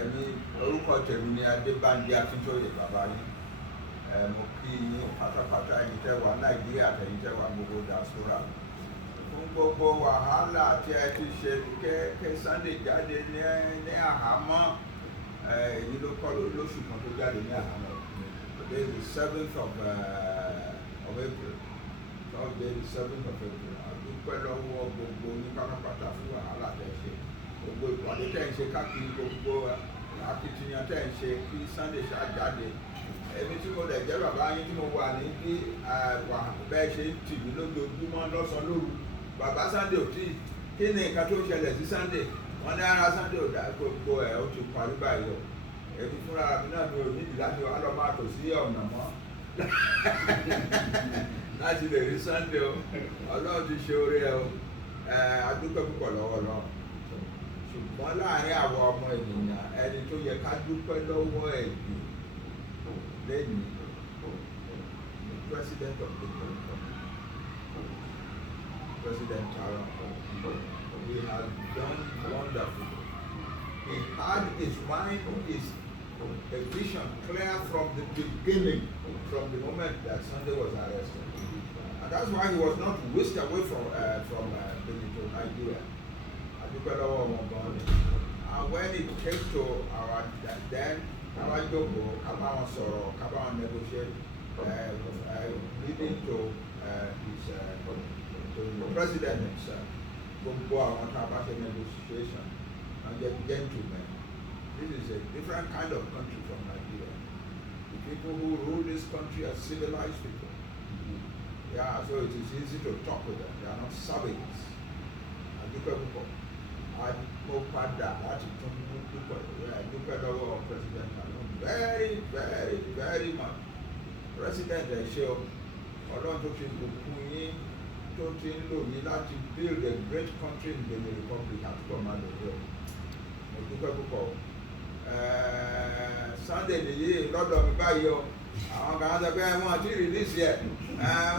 Ẹ̀mí orúkọ tèmi ni Banji Akintoye bàbá yín. Mo kí yín pátápátá ẹ̀yin tẹ́ wà Nàìjíríà àtẹ̀yin tẹ́ wà gbogbo diaspora. Fún gbogbo wàhálà tí ẹ ti ṣe kẹ́ Sunday jáde ní àhámọ́. Èyí ló kọ́ lóṣù kan tó jáde ní àhámọ́. Today is the 7th of April. Thursday the 7th of April. Àdúpẹ́ lọ́wọ́ gbogbo ní pátápátá fún wàhálà tẹ́ ṣe. Gbogbo ìpàdé tẹ́ ń ṣe káàkiri gbogbo akitiyan tẹ́ ń ṣe kí Sunday ṣáà jáde. Èmi tí mo lè jẹ́ bàbá yín tí mo wà ní bí bẹ́ẹ̀ ṣe ń tì mí lójoojúmọ́ lọ́sàn-án lóru. Bàbá Sunday ò tí kí ni nǹkan tó ṣẹlẹ̀ sí Sunday? Wọ́n ní ara Sunday ò dá gbogbo ẹ̀ ó ti parí báyìí o. Èmi fúnra mi náà mi ò nídìí láti wá lọ máa tò sí ọ̀nà mọ́ láti lè rí Sunday o. Ọlọ́run ti ṣe oore ẹ o. A dúpẹ́ púpọ̀ lọ́wọ́ Ọlọ́run. Ṣùgbọ́n láàárín àwọn ọmọ ènìyàn ẹni tó yẹ ká dúpẹ́ lọ́wọ́ ẹ̀ jù lẹ́yìn President of the country, President Trump. He has done wonderful. He had his mind, a vision clear from the beginning, from the moment that Sunday was arrested. And that's why he was not whisked away from Nigeria. And when it came to our then IGBOHO, Kabao negotiate, leading to the president himself, negotiation, and get gentlemen. This is a different kind of country from Nigeria. The people who rule this country are civilized people. Yeah, so it is easy to talk with them. They are not savages. Mo padà láti tún dúpẹ́ lọ́wọ́ President very much. President ẹ̀ ṣe o, Ọlọ́run tó ti bùkún yín tó ti ń lò yín láti build a great country in the Republic àti ọmọ àlejò. Mo dúpẹ́ púpọ̀. Sunday nìyí lọ́dọ̀ mi báyìí o. Àwọn kan sọ pé wọ́n ti release ẹ̀.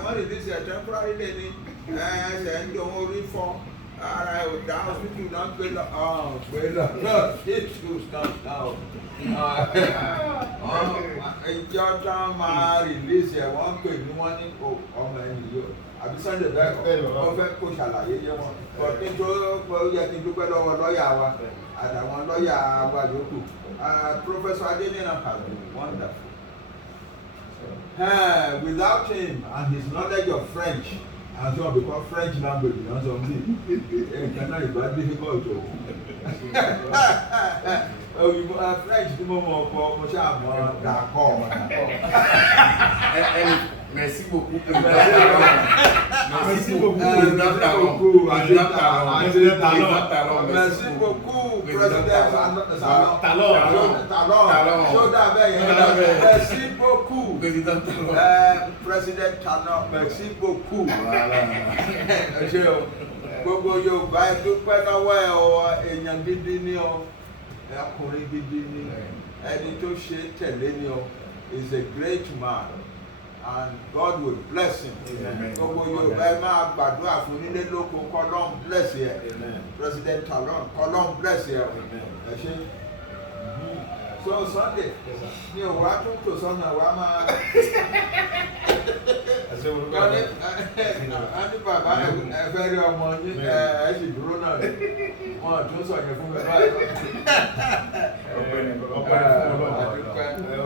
Wọ́n release ẹ̀ temporary lé ní ẹsẹ̀ ń dùn orí fọ́. Ara ẹ̀ ò dá hospital náà gbé lọ hospital náà. Ìjọ tó máa release ẹ̀ wọ́n pè ní wọ́n ní ọmọ ẹni yìí o. Àbí Sunday bẹ́ẹ̀ wọ́n fẹ́ kó ṣàlàyé yé wọn. Bọ̀dé tó yẹ kí n dúpẹ́ lọ́wọ́ lọ́ọ̀yà wa àtàwọn lọ́ọ̀yà wa yòókù. Professor Adeniran has been wonderful. Without him and his knowledge of French, and so because French language is not something, it cannot be very difficult to. French, the moment for d'accord. Merci beaucoup. Merci beaucoup. Merci beaucoup, President Talon. Merci beaucoup, President Talon. Merci beaucoup. Gbogbo Yorùbá dúpẹ́ lọ́wọ́ ẹ̀ o, èèyàn gidi ni o, ọkùnrin gidi ni, ẹni tó ṣe tẹ̀lé ni o, is a great man. And God will bless him. Gbogbo Yorùbá ẹ máa gbàdúrà fún nílé lóko kọ́lọ́n bless yẹ. President Talon kọ́lọ́n bless yẹ. Ẹ ṣe. So Sunday ni o wá tún tò sọ́nà wá máa. A ní bàbá ẹ fẹ́ rí ọmọ yín ẹ sì dúró náà rẹ̀. Wọ́n tún sọ yẹn fún mi báyìí.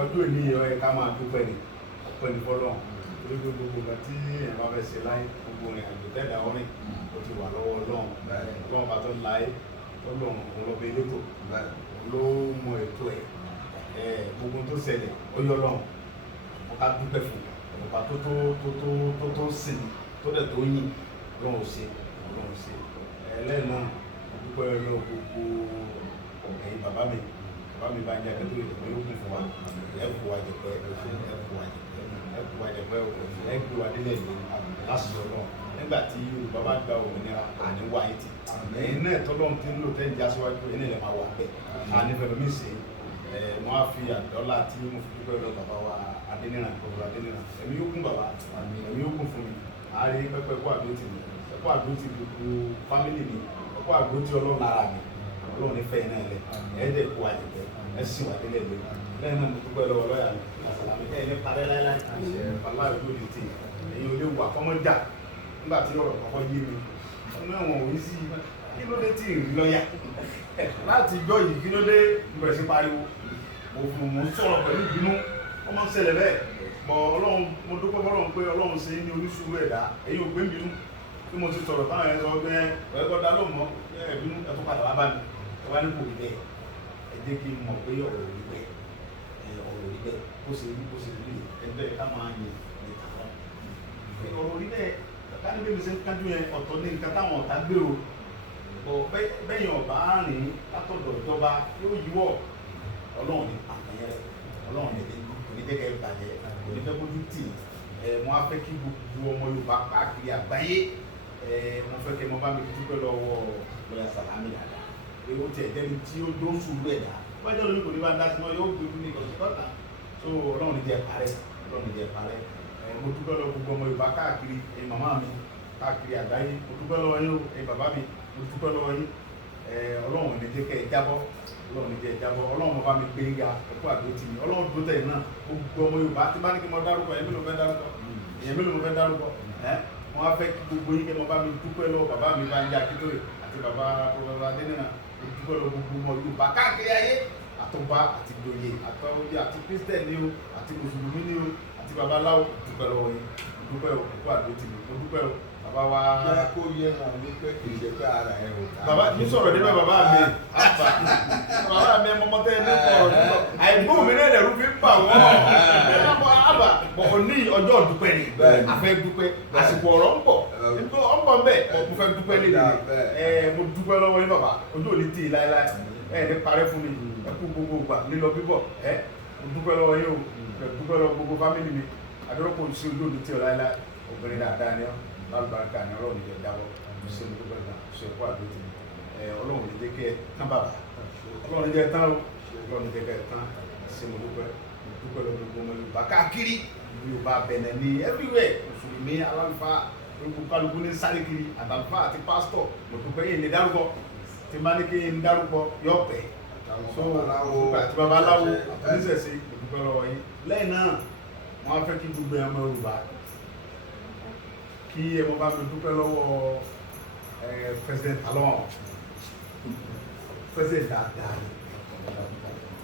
Ọdún ìní ẹ̀ ká máa dúpẹ́ ni. Pẹ̀lú fọlọ́n torí gbogbo nǹkan tí ẹ̀ bá fẹ́ ṣe láyé gbogbo rìn àjò tẹ́ẹ̀dá orin ó ti wà lọ́wọ́ Ọlọ́run Ọlọ́run bá tó ń láyé Ọlọ́run ọlọ́bẹ elétò ló mọ ètò ẹ̀ gbogbo tó ṣẹlẹ̀ ó yọ Ọlọ́run wọn ká dúpẹ́ fún ọba tó sìn tó dẹ̀ tó yìn Ọlọ́run ṣe ẹlẹ́yìn náà dúpẹ́ lọ́wọ́ gbogbo ẹ̀yin bàbá mi Banji Akintoye tó yóò kún fún wa ẹ̀kú wa jẹ̀pẹ́ ẹgbẹ́ wa délẹ̀ ní lásìkò náà nígbà tí Yorùbá bá gba òmìnira àníwá yìí ti ẹ̀yin náà tọ́lọ́run tí ń lò tẹ́ ń já síwájú ẹ̀yin náà máa wà bẹ́ẹ̀ ànífẹ̀lẹ́ mi ṣe wọ́n á fi àdọ́là tí mo fi dúpẹ́ lọ bàbá wa Adeniran ẹ̀mí yóò kún bàbá ẹ̀mí yóò kún fún mi àárí pẹ́pẹ́ kó àdó ti mi ẹ̀kọ́ àdó ti gbogbo fámìlì mi ẹ̀kọ́ àdó ti Ọlọ́run lára mi Ọlọ́run ní fẹ́ iná ẹ̀lẹ́ ẹ̀ẹ́dẹ̀ kó àjẹ̀bẹ́ ẹ̀sìn wà délẹ̀ lé lẹ́yìn náà mo dúpẹ́ lọ́wọ́ lọ́ọ̀yà mi àsàlámì ẹ̀ ní parẹ́ láíláí bàbá ìlú òdì tì ẹ̀yin olè wà kọ́mọ́jà nígbà tí ọ̀rọ̀ kọ́kọ́ yé mi ọ̀nà ẹ̀wọ̀n òní sí kí ló dé tí ì rí lọ́ọ̀yà láti ìjọ yìí kí ló dé ìbẹ̀rẹ̀ sí pariwo mo ń sọ̀rọ̀ pẹ̀lú ìbínú wọ́n máa ń ṣẹlẹ̀ bẹ́ẹ̀ bọ̀ Ọlọ́run mo dúpẹ́ fọ́lọ́run pé Ọlọ́run ṣe ní oníṣùúrù ẹ̀dá èyí ò gbé ìbínú bí mo ti sọ̀rọ̀ fáwọn ẹ̀ sọ pé ẹ̀kọ́ dá ló mọ́ ẹ̀bínú ẹ̀tọ́ padà wá bá mi ẹ wá ní kò rí bẹ́ẹ̀ ẹ jẹ́ kí n mọ̀ pé ọ̀rọ̀ rí bẹ́ẹ̀ ọ̀rọ̀ rí bẹ́ẹ̀ bó ṣe rí ẹgbẹ́ ká máa yin ìtàn ọ̀rọ̀ rí bẹ́ẹ̀ káni bí mi ṣe ń kájú yẹn ọ̀tọ̀ ní nǹkan táwọn ọ̀tá gbé o bẹ́yìn ọ̀bá rìn látọ̀dọ̀ ìjọba yóò yíwọ́ Ọlọ́run ní àpẹyẹ Ọlọ́run ní onídẹ́gẹ́ ìbàjẹ́ onídẹ́gbójú tì wọ́n á fẹ́ kí gbogbo ọmọ Yorùbá káàkiri àgbáyé wọ́n fẹ́ kí ẹ mọ bá mi dúpẹ́ lọ́wọ́ lọ́yà Sàlámì dada pé ó tiẹ̀ jẹ́ni tí ó dó sùúrù ẹ̀dá wọ́n jẹ́ olóyún kò ní bá ń dá sí wọn yóò gbé fún mi ìkọ̀sí kọ́ta so Ọlọ́run ní jẹ́ parẹ́ Ọlọ́run ní jẹ́ parẹ́ mo dúpẹ́ lọ́wọ́ gbogbo ọmọ Yorùbá káàkiri màmá mi káàkiri àgbáyé mo dúpẹ́ lọ́wọ́ yín bàbá mi mo dúpẹ́ lọ́wọ́ yín Ọlọ́run ní jẹ́ kẹ́ ẹ jábọ́ Ọlọ́run ní jẹ́ ẹ jábọ́ Ọlọ́run bá mi gbé ga ẹ̀kọ́ àdótì mi Ọlọ́run dúró tẹ̀yìn náà gbogbo ọmọ Yorùbá tí bá ní kí mo dárúkọ èmi ló fẹ́ dárúkọ wọ́n á fẹ́ kí gbogbo yín kẹ́ mo bá mi dúpẹ́ lọ́wọ́ bàbá mi Banji Akintoye àti bàbá Prof Adeniran mo dúpẹ́ lọ́wọ́ gbogbo ọmọ Yorùbá káàkiri ayé àtọ́ba àti ìjòyè àtọ́wọ́yé àti Kristẹni ni o àti mùsùlùmí ni o àti babaláwo dúpẹ́ lọ́wọ́ yín dúpẹ́ o ẹ̀kọ́ àdótì mi mo dúpẹ́ o bàbá wa. jẹ́ kó yé wọn ní pé kì í ṣe pé ara ẹ̀ ò ká. bàbá mi sọ̀rọ̀ níbẹ̀ bàbá mi bàbá mi mọ́mọ́ tẹ́ ẹ ní ọ̀rọ̀ nígbà àìgbóhùn mi náà lẹ̀rú fi ń bà wọ́n àbà bọ̀ ní ọjọ́ dúpẹ́ ni a fẹ́ dúpẹ́ àsìkò ọ̀rọ̀ ń bọ̀ ń bọ̀ bẹ́ẹ̀ mo fẹ́ dúpẹ́ lé mo dúpẹ́ lọ́wọ́ yín bàbá ojú ò ní tì í láéláé ní parẹ́ fún mi ẹ kú gbogbo ìgbà lílọ bíbọ̀ mo dúpẹ́ lọ́wọ́ yín o dúpẹ́ lọ́wọ́ gbogbo fámìlì mi adọ́rọ́pọ̀ sí ojú ò ní tì í láéláé obìnrin dáadáa ni ọ́ lálùbáríkà ni Ọlọ́run ní jẹ́ jábọ́ ṣe ní gbogbo ẹ̀gbọ́n ṣe ẹ̀kọ́ àdótì Ọlọ́run ní jẹ́ kẹ́ ẹ tán bàbá Ọlọ́run ní jẹ́ tán o Ọlọ́run ní jẹ́ kẹ́ ẹ tán ṣe mo dúpẹ́ lọ gbogbo ọmọ Yorùbá káàkiri Yorùbá Bẹ̀nẹ̀ ní everywhere mùsùlùmí aláǹfà olùkálukú ní sáré kiri àtàlùfà àti pásítọ̀ mo dúpẹ́ yìí ní dárúkọ tí má ní kí n dárúkọ yọ pẹ́ so àti babaláwo àtúnṣẹ̀ṣe mo dúpẹ́ lọ́wọ́ yín lẹ́yìn náà wọ́n á fẹ́ kí gbogbo ọmọ Yorùbá kí ẹ mọ bá mi dúpẹ́ lọ́wọ́ president Talon president dáadáa ni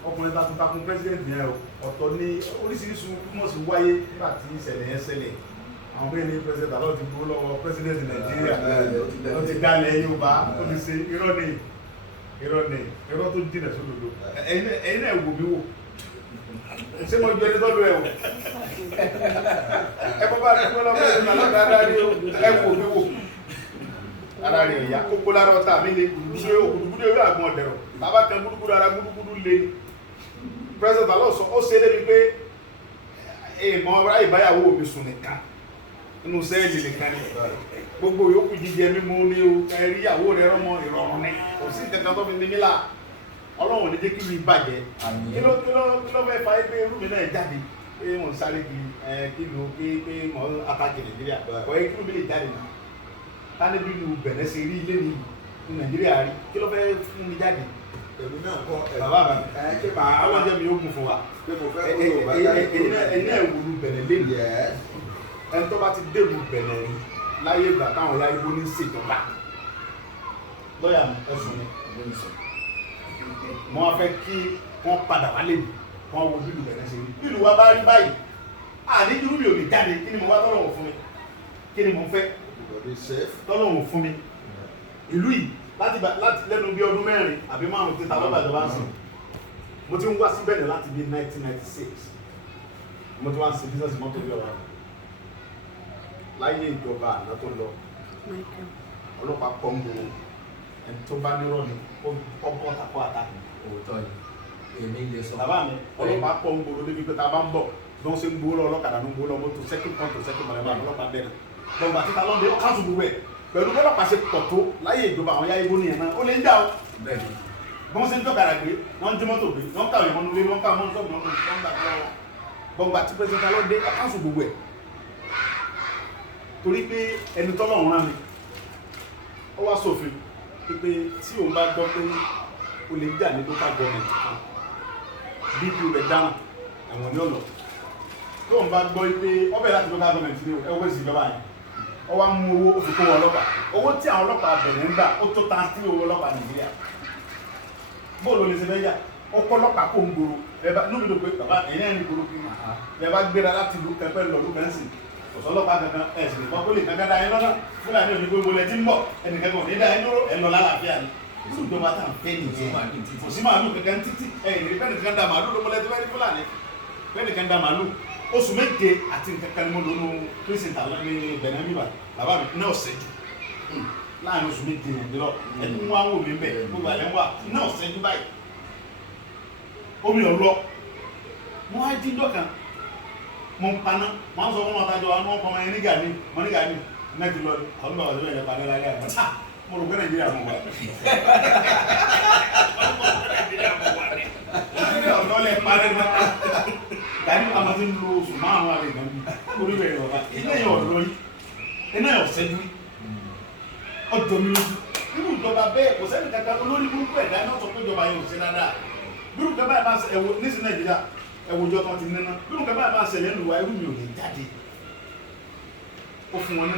ọkùnrin takuntakun president yẹn o ọ̀tọ̀ ní oríṣiríṣi mọ̀ sí wáyé nígbà tí ìṣẹ̀lẹ̀ yẹn ṣẹlẹ̀ àwọn bẹ́ẹ̀ ni president Talon ti gbó lọ́wọ́ president Nàìjíríà wọ́n ti dalẹ̀ Yorùbá ó ti ṣe irọ́ tó jìnà sódodo ẹ̀yin náà wò mí wò ṣé mo jẹ ẹni tọ́jú ẹ o ẹ bọ́ bá dúpẹ́ lọ́wọ́ ẹ̀ ní alọ́dà adarí o ẹ wò mí wò ara rẹ̀ ìyá kókó lára ọ̀tá mi ni ṣé òkùnkùn yóò àgbọn ọ̀dẹ̀rọ̀ bàbá kan gbúdúgbúdú ara gbúdúgbúdú lé president Talon sọ ó ṣe é débi pé èèmọ̀ ọ̀rá ìbáyàwó mi sùn nìkan nínú sẹ́ẹ̀lì nìkan ni gbogbo yòókù jíjẹ mímú ní o ẹ̀rí ìyàwó rẹ̀ rọ́mọ ìrọ̀rùn ni kò sí ìtẹ̀kàn tó fi ní mílà Ọlọ́run ní jẹ́ kí mi bàjẹ́ kí ló fẹ́ fa ẹgbẹ́ irú mi náà jáde pé wọ́n sáré kí ló pé mọ́ àtàkì Nàìjíríà kọ́ ẹ kí ló lè jáde nà tani bí lu Bẹ̀nẹ̀ ṣe rí ilé ní Nàìjíríà rí kí ló fẹ́ fún mi jáde. èmi náà kọ́ bàbá mi àwọn jẹ́ mi yóò gùn fún wa ẹ̀yin náà wò lu Bẹ̀nẹ̀ lé ní ẹni tó bá ti dé lu Bẹ̀nẹ̀ rí láyé ìgbà táwọn ya igbó ní ṣèjọba lọ́yà ẹ̀sùn ni mo wá fẹ́ kí wọ́n padà wálé mi wọ́n wo bílù Bẹ̀nẹ̀ ṣe rí bílù wa bá rí báyìí àníjú mi ò lè jáde kí ni mo wá tọ́lọ̀wọ̀ fún mi kí ni mo fẹ́ tọ́lọ̀wọ̀ fún mi ìlú yìí láti lẹ́nu bí ọdún 4 àbí 5 tí tàbí ìjọba ń sìn mo ti ń wá sí Bẹ̀nẹ̀ láti bí 1996 mo ti wá sí business mọ́tò bí ọ̀rọ̀ láyé ìjọba àná tó lọ ọlọ́pàá pọ̀ ń gbòòrò ẹni tó bá nírọ̀ ni ọgbọ́n tàkọ́ àtàkì òótọ́ ni èmi lè sọ. bàbá mi ọlọ́pàá pọ̀ ń gbòòrò débi pé tá a bá ń bọ̀ bí wọ́n ṣe ń gbòòrò ọlọ́kadà ló ń gbòòrò mọ́tò second point to second mọ̀lẹ́bà ọlọ́pàá bẹ̀rẹ̀ lọ́gbà títa lọ́ndé ó káàtó gbogbo ẹ̀ pẹ̀lú bọ́lọ́pàá ṣe pọ̀ tó láyé ìjọba àwọn yáyé gbóni yẹn náà ó lè ń jà ó bí wọ́n ṣe ń tọ́kadà gbé wọ́n ń jí mọ́tò gbé wọ́n ń kàwé mọ́nú lé wọ́n ń kàwé mọ́nú sọ́ọ̀bù wọ́n ń gbà gbọ́ngbà tí pẹ́sẹ́ntà lọ́ndé ó káàtó gbogbo ẹ̀ torí pé ẹni tọ́lọ́run rán mi ó wá sófin pé tí òun bá gbọ́ pé ó lè jà ní local government kan bp rẹ̀ dáhùn ẹ̀wọ̀n ní ọ̀nà tó ń bá gbọ́ pé ọbẹ̀ láti local government ní ẹwọ́ sí ìjọba yẹn ọ wá mú owó ó fi kó ọlọ́pàá owó tí àwọn ọlọ́pàá bẹ̀rẹ̀ ń gbà ó tó tán sí owó ọlọ́pàá Nàìjíríà bóòlù lè ṣe fẹ́ yà ó kọ́ ọlọ́pàá kó ń gbòòrò ẹ̀bá níbi tó pé bàbá ẹ̀yìn ẹ̀yìn gbòòrò kí ẹ̀ bá gbéra láti ìlú kẹfẹ́ lọ ló bẹ́ńsì ọ̀sọ́lọ́pàá kankan ẹ̀sìn ìfọ́n kó lè kankan dá yín lọ́nà Fúlàní òní gbogbo lẹ ti ń bọ̀ ẹnìkankan òní dá yín dúró ẹ̀ lọ lálàáfíà ni irú ìjọba tá à ń fẹ́ nìyẹn kò sí màálù kankan títí ẹ̀yìn rí fẹ́nìkan dá màálù ló mọ́lẹ́ tí wọ́n rí Fúlàní fẹ́nìkan dá màálù oṣù méje àti nǹkankan ni mo lò nù kírísìntà ní Benin bíbà bàbá mi náà ṣẹ́jú láàrin oṣù méje nìyẹn ẹni mú àwọn òbí bẹ̀ gbogbo àlẹ́ wà náà ṣẹ́jú báyìí omi ọ̀lọ́ wọ́n á jí dọ́kan mo ń paná wọ́n á sọ fún ọ̀tá jọ wọn wọ́n pọ̀ ẹni gàní mọ́ ní gàní náà ti lọ àwọn bàbá tó bẹ̀rẹ̀ paná láyé àgbà mo rò pé Nàìjíríà mọ̀ wá Nàìjíríà ọ̀dọ́ lẹ̀ parẹ́ náà gàní àmọ́ ti ń lo oṣù márùn-ún àrẹ ìgbà mi orí bẹ̀rẹ̀ ọ̀bá iná yẹn ọ̀dọ́ yìí iná yẹn ọ̀sẹ́jú ọjọ́ mi lójú nínú ìjọba bẹ́ẹ̀ kò sẹ́ni kankan olórí burúkú ẹ̀dá náà sọ pé ìjọba yẹn ò sí dáadáa bírù kẹ́ báyìí bá ń ẹ̀wọ̀ nísìn Nàìjíríà ẹ̀wọ̀jọ́ kan ti níná bírù kẹ́ báyìí bá ń ṣẹlẹ̀ nù wá irú mi ò ní jáde ó fún wọn ní